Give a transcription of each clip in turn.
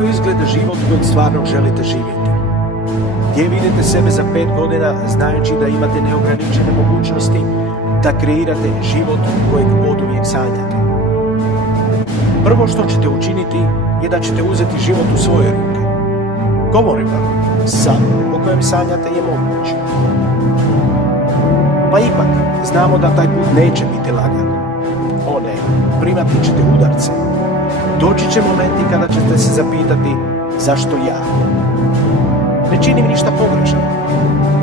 Kako izgleda život kojeg stvarno želite živjeti? Gdje vidite sebe za 5 godina znajući da imate neograničene mogućnosti da kreirate život kojeg oduvijek sanjate? Prvo što ćete učiniti je da ćete uzeti život u svoje ruke. Govorim vam, san o kojem sanjate je moguć. Pa ipak, znamo da taj put neće biti lagan. O ne, primati ćete udarce. Doći će momenti kada ćete se zapitati zašto ja? Ne činim ništa pogrešno.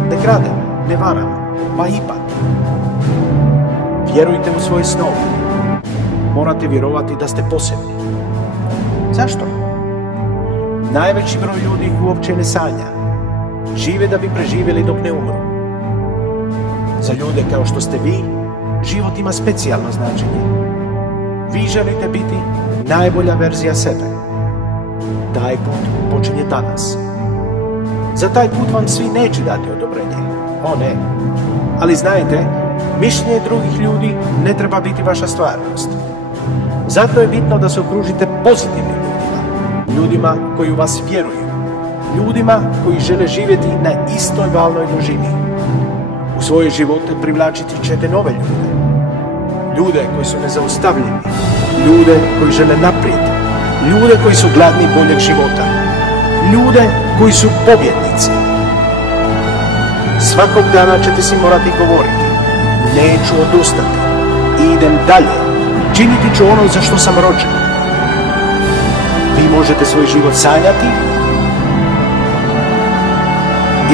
Ne kradem, ne varam, pa ipak. Vjerujte u svoje snove. Morate vjerovati da ste posebni. Zašto? Najveći broj ljudi uopće ne sanja. Žive da bi preživjeli dok ne umru. Za ljude kao što ste vi, život ima specijalno značenje. Vi želite biti najbolja verzija sebe. Taj put počinje danas. Za taj put vam svi neće dati odobrenje. O ne. Ali znajte, mišljenje drugih ljudi ne treba biti vaša stvarnost. Zato je bitno da se okružite pozitivnim ljudima. Ljudima koji u vas vjeruju. Ljudima koji žele živjeti na istoj valnoj dužini. U svoje živote privlačiti ćete nove ljude. Ljude koji su nezaustavljivi. Ljude koji žele naprijed. Ljude koji su gladni boljeg života. Ljude koji su pobjednici. Svakog dana ćete si morati govoriti: neću odustati, idem dalje, činiti ću ono za što sam rođen. Vi možete svoj život sanjati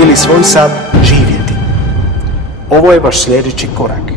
ili svoj san živjeti. Ovo je vaš sljedeći korak.